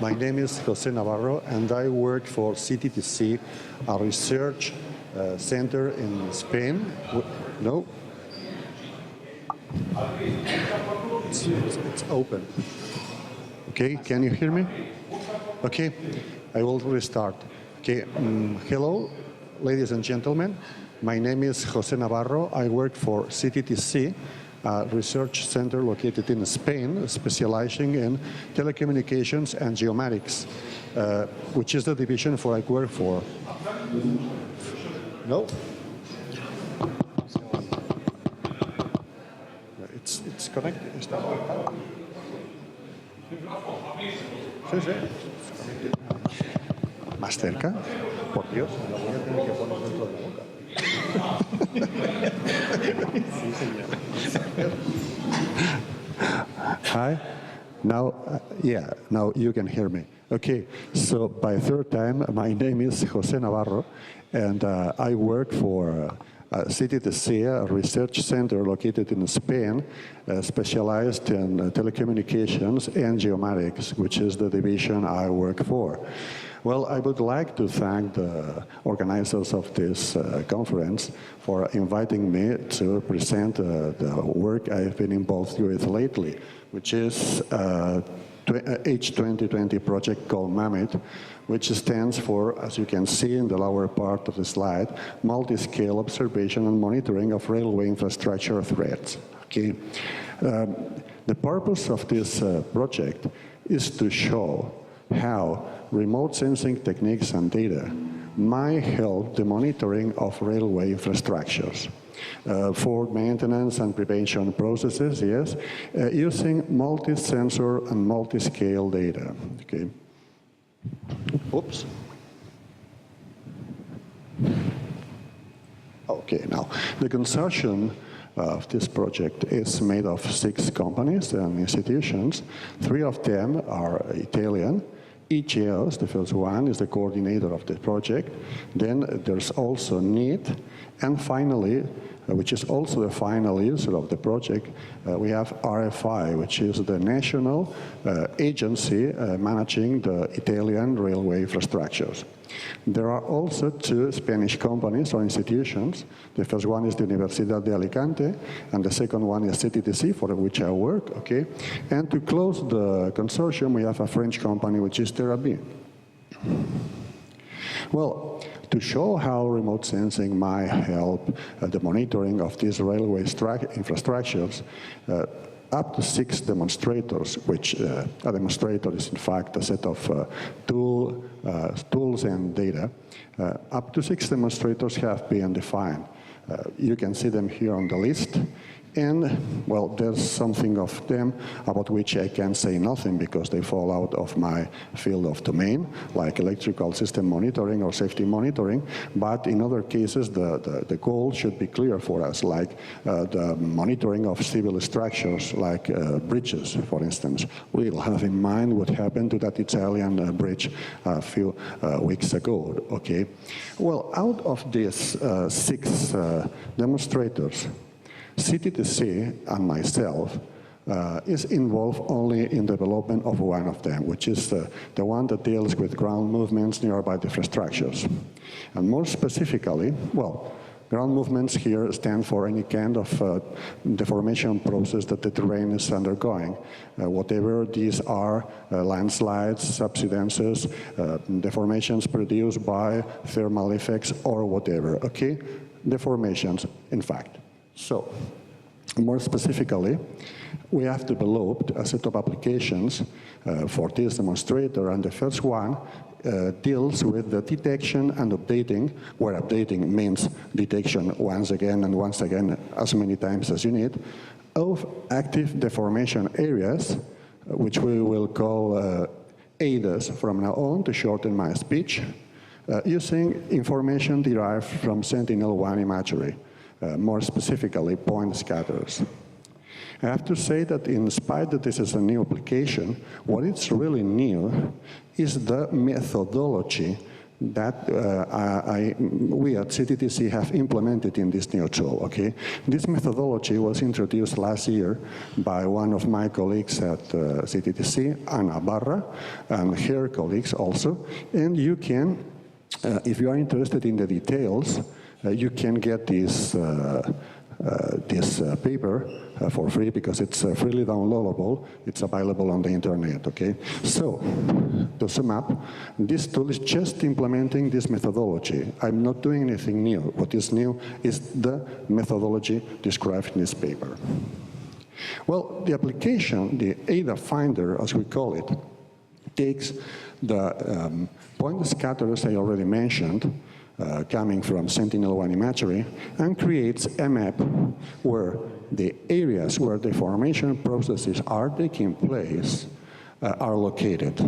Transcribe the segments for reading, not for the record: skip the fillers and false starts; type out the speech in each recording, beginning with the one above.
My name is Hose Наварро, and I work for CTTC, a research center in Spain. No? It's open. Okay, can you hear me? Okay, I will restart. Okay, hello, ladies and gentlemen. My name is Hose Наварро. I work for CTTC, a research center located in Spain, specializing in telecommunications and geomatics, which is the division I work for. No? It's connected. ¿Está conectado? Sí, sí. Más cerca. Por Dios, lo voy a tener que poner dentro de la boca. Sí, señor. Hi. Now, now you can hear me. Okay, so by third time, my name is Hose Наварро, and I work for CTTC, a research center located in Spain, specialized in telecommunications and geomatics, which is the division I work for. Well, I would like to thank the organizers of this conference for inviting me to present the work I've been involved with lately, which is H2020 project called MAMIT, which stands for, as you can see in the lower part of the slide, multi-scale observation and monitoring of railway infrastructure threats. Okay. The purpose of this project is to show how remote sensing techniques and data might help the monitoring of railway infrastructures for maintenance and prevention processes, yes, using multi-sensor and multi-scale data. Okay. Oops. Okay, now, the consortium of this project is made of 6 companies and institutions. 3 of them are Italian. EGEOS, the first one, is the coordinator of the project. Then there's also NEET. And finally, which is also the final user of the project, we have RFI, which is the national agency managing the Italian railway infrastructures. There are also 2 Spanish companies or institutions. The first one is the Universidad de Alicante, and the second one is CTTC, for which I work, okay? And to close the consortium, we have a French company, which is Therapy. Well, to show how remote sensing might help the monitoring of these railway infrastructures, up to 6 demonstrators, which a demonstrator is in fact a set of tools and data, up to 6 demonstrators have been defined. You can see them here on the list. And, well, there's something of them about which I can't say nothing because they fall out of my field of domain, like electrical system monitoring or safety monitoring. But in other cases, the goal should be clear for us, like the monitoring of civil structures, like bridges, for instance. We'll have in mind what happened to that Italian bridge a few weeks ago, okay? Well, out of these 6 demonstrators, CTTC and myself is involved only in development of one of them, which is the one that deals with ground movements nearby the infrastructures. And more specifically, well, ground movements here stand for any kind of deformation process that the terrain is undergoing. Whatever these are, landslides, subsidences, deformations produced by thermal effects or whatever, okay? Deformations, in fact. So, more specifically, we have developed a set of applications for this demonstrator, and the first one deals with the detection and updating, where updating means detection once again and once again as many times as you need, of active deformation areas, which we will call ADAS from now on to shorten my speech, using information derived from Sentinel-1 imagery. More specifically, point scatters. I have to say that in spite that this is a new application, what is really new is the methodology that we at CTTC have implemented in this new tool, okay? This methodology was introduced last year by one of my colleagues at CTTC, Ana Barra, and her colleagues also. And you can, if you are interested in the details, you can get this paper for free because it's freely downloadable. It's available on the internet, okay? So, to sum up, this tool is just implementing this methodology. I'm not doing anything new. What is new is the methodology described in this paper. Well, the application, the ADA finder, as we call it, takes the point scatters I already mentioned, coming from Sentinel-1 imagery, and creates a map where the areas where the formation processes are taking place are located.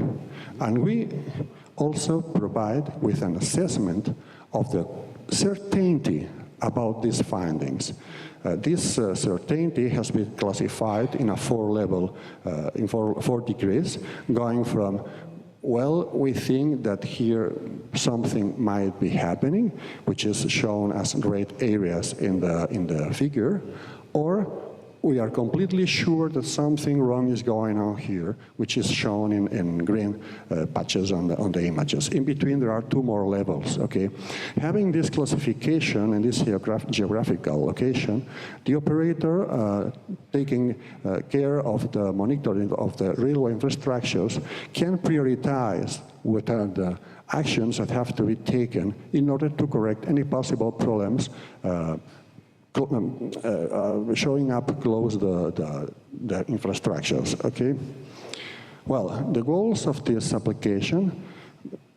And we also provide with an assessment of the certainty about these findings. This certainty has been classified in a in four degrees, going from, well, we think that here something might be happening, which is shown as red areas in the figure, or we are completely sure that something wrong is going on here, which is shown in green patches on the images. In between, there are two more levels, okay? Having this classification and this geographical location, the operator taking care of the monitoring of the railway infrastructures can prioritize what are the actions that have to be taken in order to correct any possible problems showing up close the infrastructures, okay? Well, the goals of this application,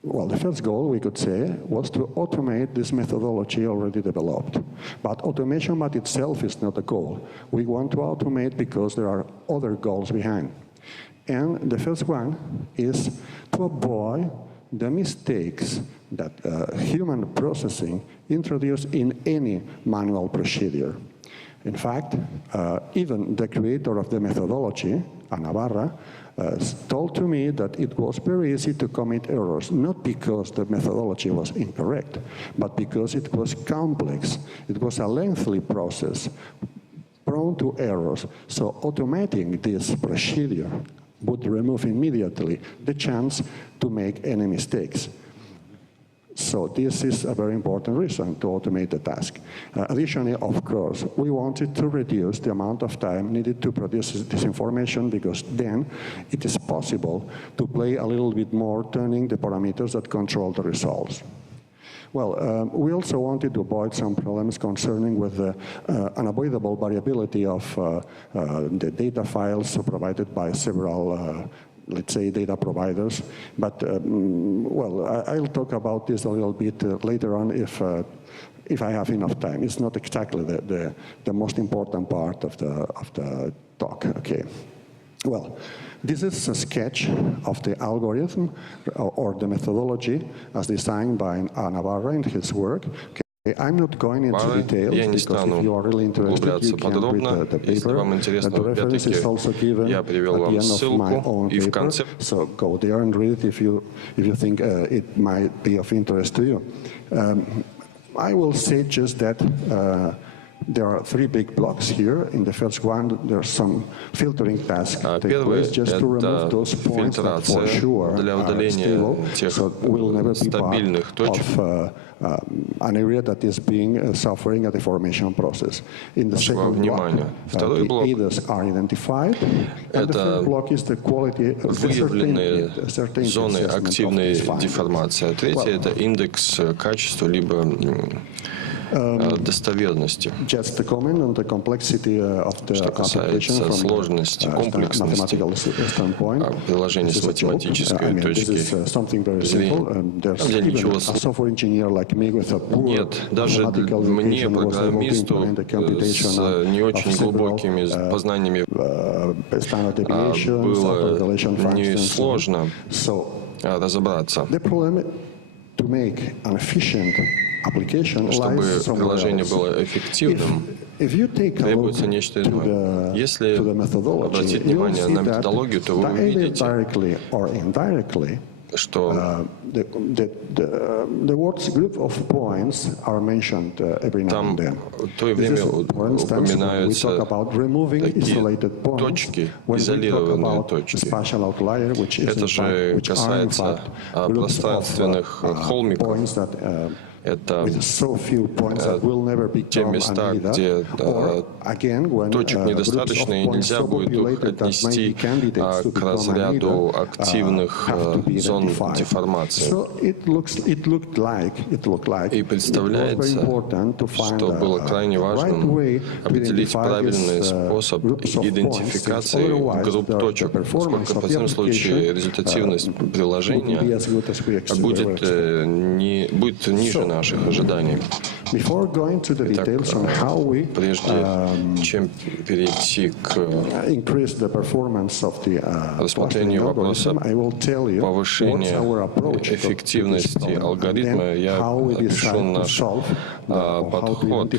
well, the first goal, we could say, was to automate this methodology already developed. But automation by itself is not a goal. We want to automate because there are other goals behind. And the first one is to avoid the mistakes that human processing introduce in any manual procedure. In fact, even the creator of the methodology, Ana Barra, told to me that it was very easy to commit errors, not because the methodology was incorrect, but because it was complex. It was a lengthy process, prone to errors. So automating this procedure would remove immediately the chance to make any mistakes. So this is a very important reason to automate the task. Additionally, of course, we wanted to reduce the amount of time needed to produce this information because then it is possible to play a little bit more, turning the parameters that control the results. Well, we also wanted to avoid some problems concerning with the unavoidable variability of the data files provided by several let's say, data providers. But, well, I'll talk about this a little bit later on if I have enough time. It's not exactly the most important part of the talk, okay. Well, this is a sketch of the algorithm or the methodology as designed by Ana Barra in his work. I'm not going into details because if you are really interested, you can read the paper. The reference is also given at the end of my own paper, so go there and read it if you think it might be of interest to you. I will say just that there are three big blocks here. In the first one, there's some filtering task take place just to remove those points that for sure are stable, so will never be part of an area that is being suffering a deformation process. In the second block, the ADAs are identified, and the third block is the quality of выявленные зоны активной деформации. Третье — это индекс качества либо достоверности. Что касается сложности, комплексности приложения с математической точки зрения, там где ничего нет. Даже мне, программисту с не очень глубокими познаниями, было несложно разобраться. Чтобы приложение было эффективным, требуется нечто иное. Если обратить внимание на методологию, то вы увидите, что там в то время упоминаются такие точки, изолированные точки. Это же касается пространственных холмиков. Это те места, где точек недостаточно, и нельзя будет их отнести к разряду активных зон деформации. И представляется, что было крайне важным определить правильный способ идентификации групп точек, поскольку в противном случае результативность приложения будет ниже наших ожиданий. Итак, прежде чем перейти к рассмотрению вопроса повышения эффективности алгоритма, я опишу наш подход,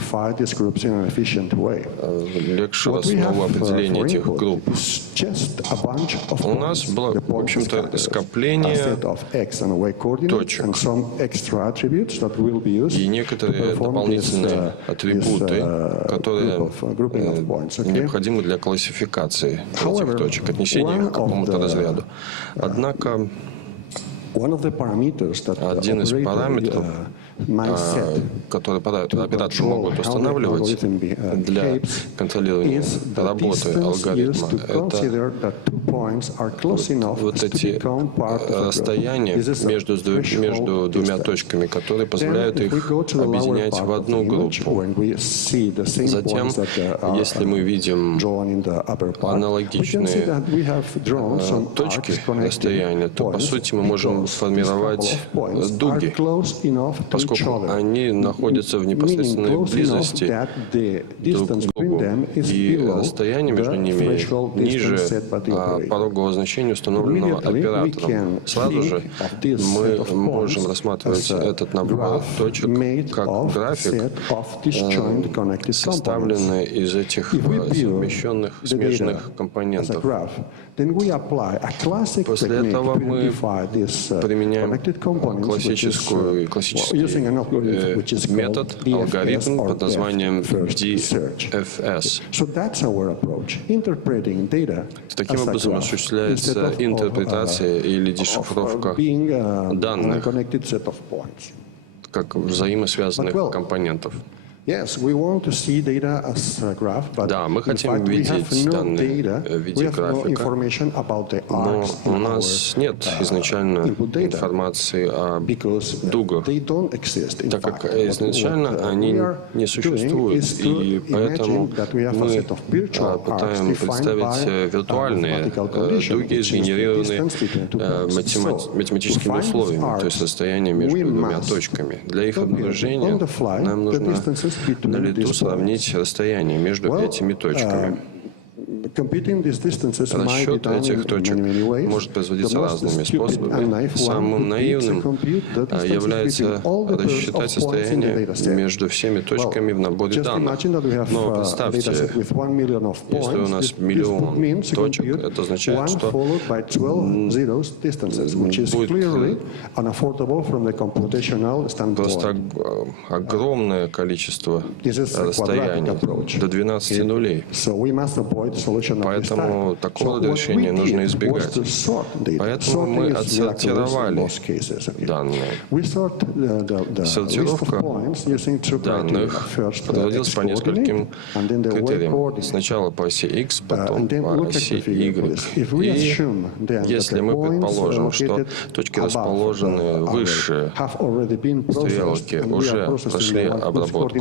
легче основу определения этих групп. У нас было, в общем-то, скопление точек и некоторые дополнительные атрибуты, которые необходимы для классификации этих точек, отнесения их к какому-то разряду. Однако один из параметров, которые операторы могут устанавливать для контролирования работы алгоритма, это вот эти расстояния между двумя точками, которые позволяют их объединять в одну группу. Затем, если мы видим аналогичные точки расстояния, то, по сути, мы можем сформировать дуги, поскольку они находятся в непосредственной близости друг к другу, и расстояние между ними ниже порогового значения, установленного оператором. Сразу же мы можем рассматривать этот набор точек как график, составленный из этих совмещенных смежных компонентов. После этого мы применяем классический метод, алгоритм под названием DFS. Таким образом осуществляется интерпретация или дешифровка данных как взаимосвязанных компонентов. Да, мы хотим видеть данные в виде графика, но у нас нет изначально информации о дугах, так как изначально они не существуют, и поэтому мы пытаемся представить виртуальные дуги, сгенерированные математическими условиями, то есть расстояние между двумя точками. Для их обнаружения нам нужно на лету сравнить расстояние между этими точками. Расчет этих точек может производиться разными способами. Самым наивным является рассчитать расстояние между всеми точками в наборе данных. Но представьте, если у нас миллион точек, это означает, что будет просто огромное количество расстояний, до 12 нулей. Поэтому такого рода решения нужно избегать. Поэтому мы отсортировали данные. Сортировка данных проводилась по нескольким критериям. Сначала по оси X, потом по оси Y. И если мы предположим, что точки расположены выше стрелки, уже прошли обработку,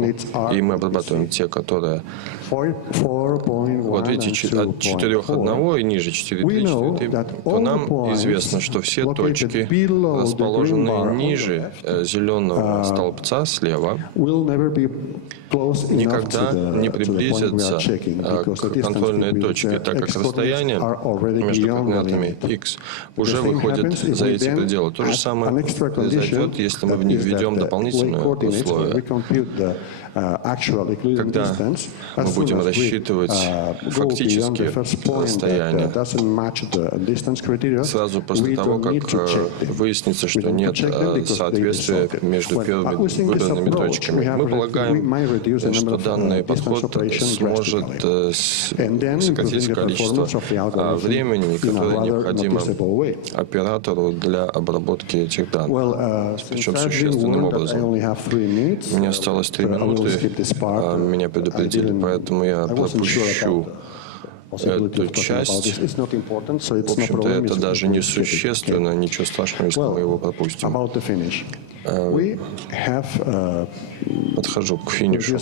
и мы обрабатываем те, которые вот видите, от 4,1 и ниже 4,3, то нам известно, что все точки, расположенные ниже зеленого столбца слева, никогда не приблизятся к контрольной точке, так как расстояние между координатами x уже выходит за эти пределы. То же самое произойдет, если мы введем дополнительное условие. Когда мы будем рассчитывать фактическое физические расстояния. Сразу после того, как выяснится, что нет соответствия между первыми выбранными точками, мы полагаем, что данный подход сможет сократить количество времени, которое необходимо оператору для обработки этих данных, причем существенным образом. У меня осталось 3 минуты, меня предупредили, поэтому я пропущу эту часть. В общем-то, это даже не существенно, ничего страшного, если мы его пропустим. Подхожу к финишу.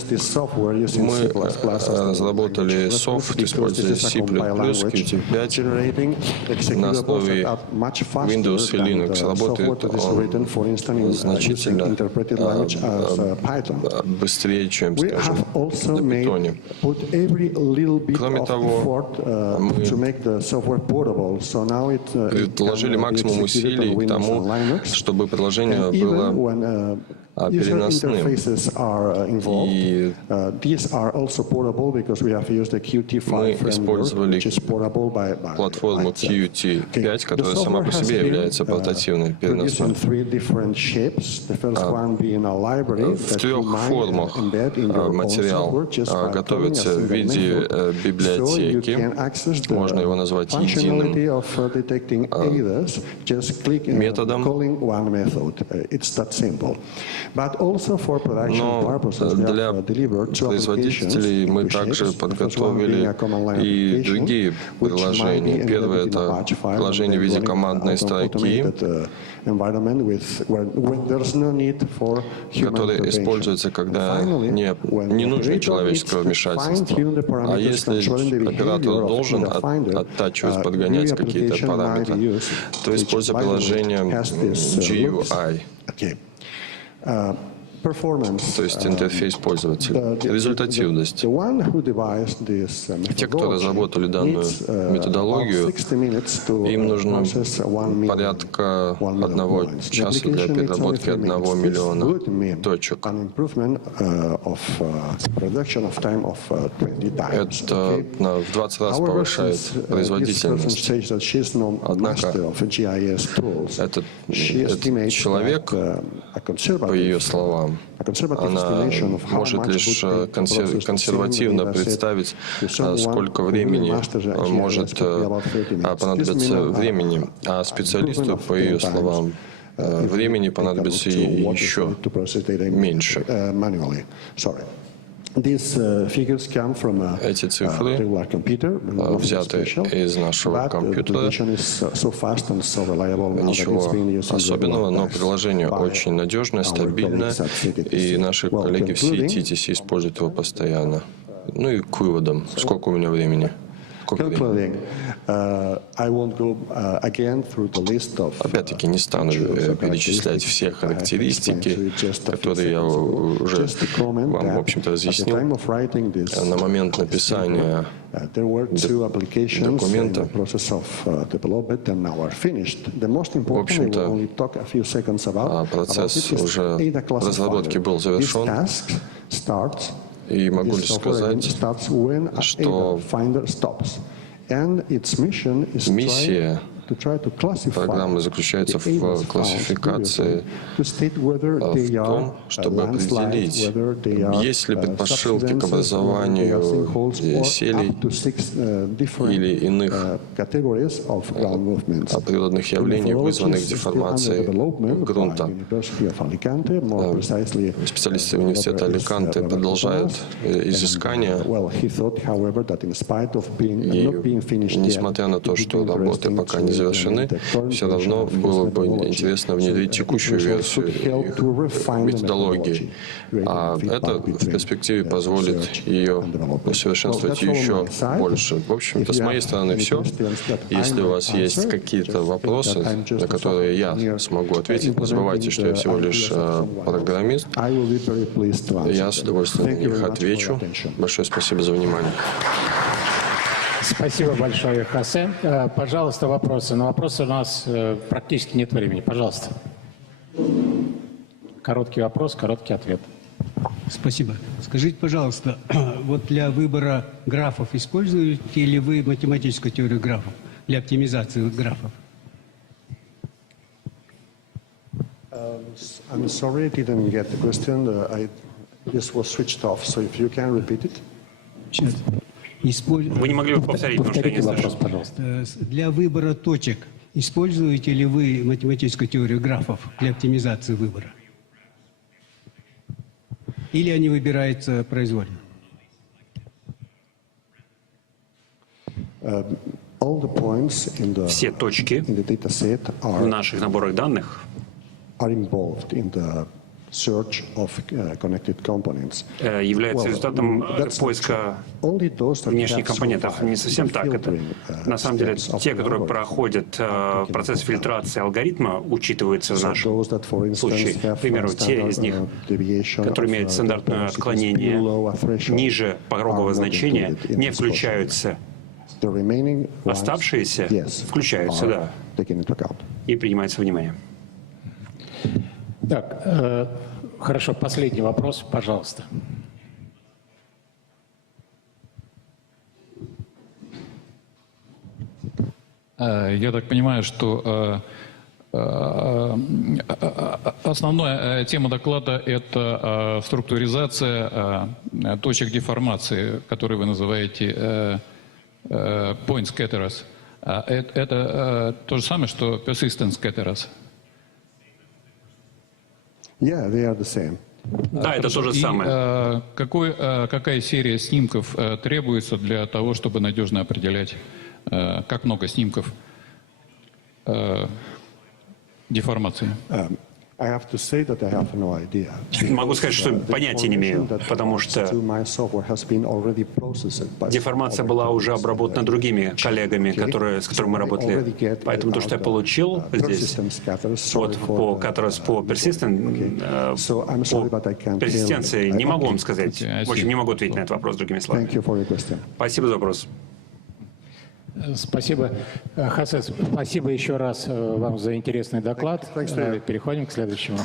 Мы разработали софт, используя C++, Qt5 на основе Windows и Linux. Работает он значительно быстрее, чем, скажем, на питоне. Кроме того, мы приложили максимум усилий к тому, чтобы приложение было переносным. И мы использовали платформу Qt5, которая сама по себе является портативной, переносной. В 3 формах материал готовится в виде библиотеки. Можно его назвать единым методом. Но для производителей мы также подготовили и другие приложения. Первое — это приложение в виде командной строки, которое используется, когда не нужно человеческого вмешательства. А если оператор должен оттачивать, подгонять какие-то параметры, то используя приложение GUI. То есть интерфейс пользователя. Результативность. Те, кто разработали данную методологию, им нужно порядка 1 часа для переработки 1 миллиона точек. Это в 20 раз повышает производительность. Однако этот человек, по ее словам, она может лишь консервативно представить, сколько времени может понадобиться времени, а специалисту, по ее словам, времени понадобится еще меньше. Эти цифры взяты из нашего компьютера. Ничего особенного, но приложение очень надежное, стабильное, и наши коллеги в CTTC используют его постоянно. Ну и к выводам. Сколько у меня времени? Опять-таки не стану перечислять все характеристики, которые я уже вам, в общем-то, разъяснил. На момент написания документа, в общем-то, процесс уже разработки был завершен. И могу лишь сказать, что миссия программы заключается в классификации, в том, чтобы определить, есть ли предпосылки к образованию селей или иных природных явлений, вызванных деформацией грунта. Специалисты университета Аликанте продолжают изыскания, и несмотря на то, что работы пока не завершены, все равно было бы интересно внедрить текущую версию их методологии. А это в перспективе позволит ее усовершенствовать еще больше. В общем-то, с моей стороны все. Если у вас есть какие-то вопросы, на которые я смогу ответить, не забывайте, что я всего лишь программист. Я с удовольствием на них отвечу. Большое спасибо за внимание. Спасибо большое, Хосе. Пожалуйста, вопросы. На вопросы у нас практически нет времени. Пожалуйста. Короткий вопрос, короткий ответ. Спасибо. Скажите, пожалуйста, вот для выбора графов используете ли вы математическую теорию графов для оптимизации графов? I'm sorry, I didn't get the question. This was switched off, so if you can repeat it. Сейчас. Вы не могли бы повторить, потому что я не слышу. Пожалуйста. Для выбора точек используете ли вы математическую теорию графов для оптимизации выбора? Или они выбираются произвольно? Все точки в наших наборах данных являются результатом поиска внешних компонентов. Не совсем так. Это, на самом деле, те, которые проходят процесс фильтрации алгоритма, учитываются в нашем случае. К примеру, те из них, которые имеют стандартное отклонение ниже порогового значения, не включаются. Оставшиеся включаются, да, и принимаются во внимание. Так, хорошо, последний вопрос, пожалуйста. Я так понимаю, что основная тема доклада – это структуризация точек деформации, которые вы называете point scatterers. Это то же самое, что persistent scatterers? Yeah, they are the same. Да, это то же самое. Какая серия снимков требуется для того, чтобы надежно определять, как много снимков деформации? Могу сказать, что понятия не имею, потому что деформация была уже обработана другими коллегами, с которыми мы работали. Поэтому то, что я получил здесь, вот по персистенции, не могу вам сказать. В общем, не могу ответить на этот вопрос другими словами. Спасибо за вопрос. Спасибо. Хосе, спасибо еще раз вам за интересный доклад. Переходим к следующему.